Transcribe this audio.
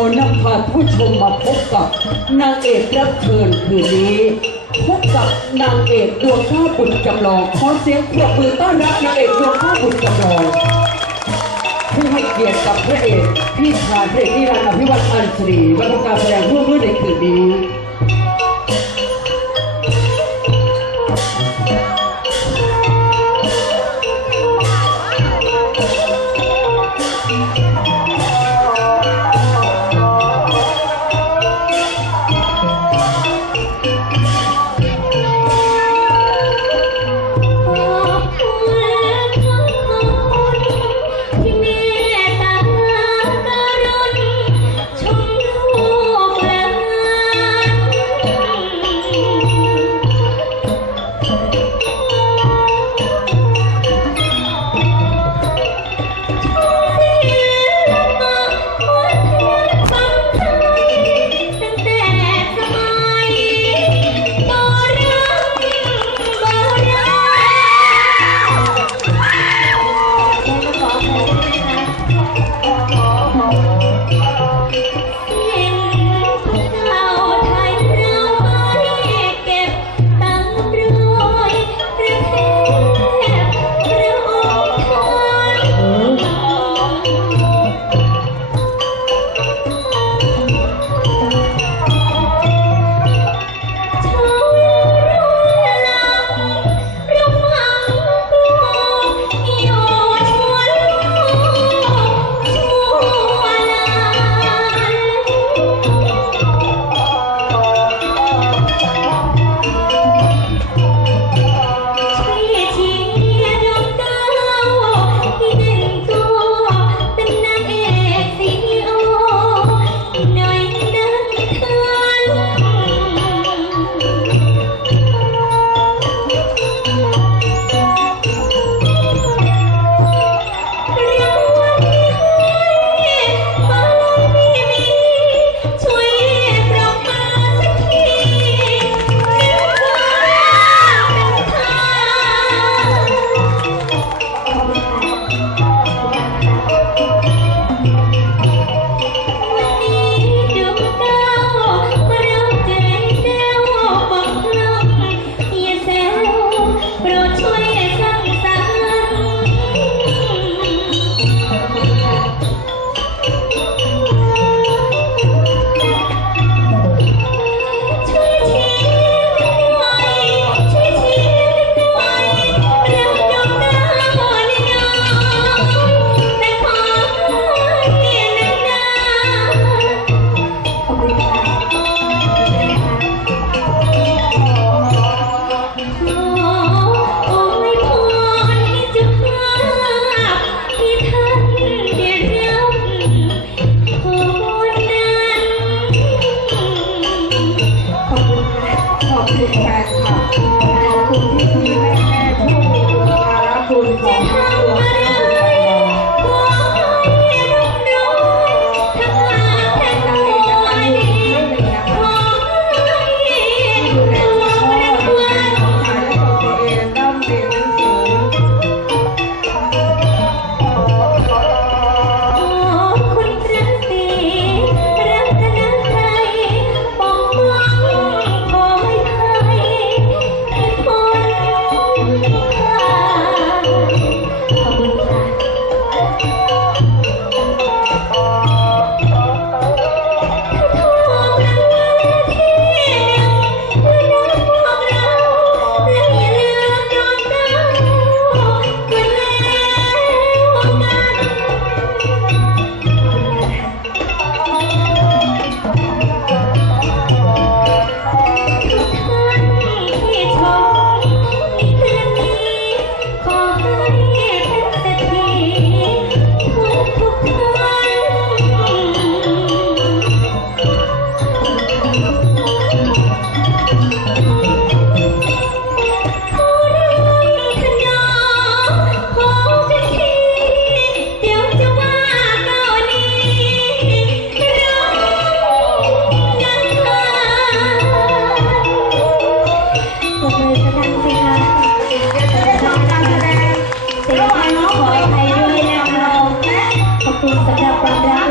อนำพาผู้ชมมาพบกับนางเอกรับเชิญคืนนี้ พบกับนางเอกดวงข้าบุญจำลอง ขอเสียงปรบมือต้อนรับนางเอกดวงข้าบุญจำลองผู้ให้เกียรติกับพระเอกพี่ชายพระเอกนิรันดร์อภิวัตอัญชลีมาทำการแสดงร่วมด้วยในคืนนี้ Sekarang pada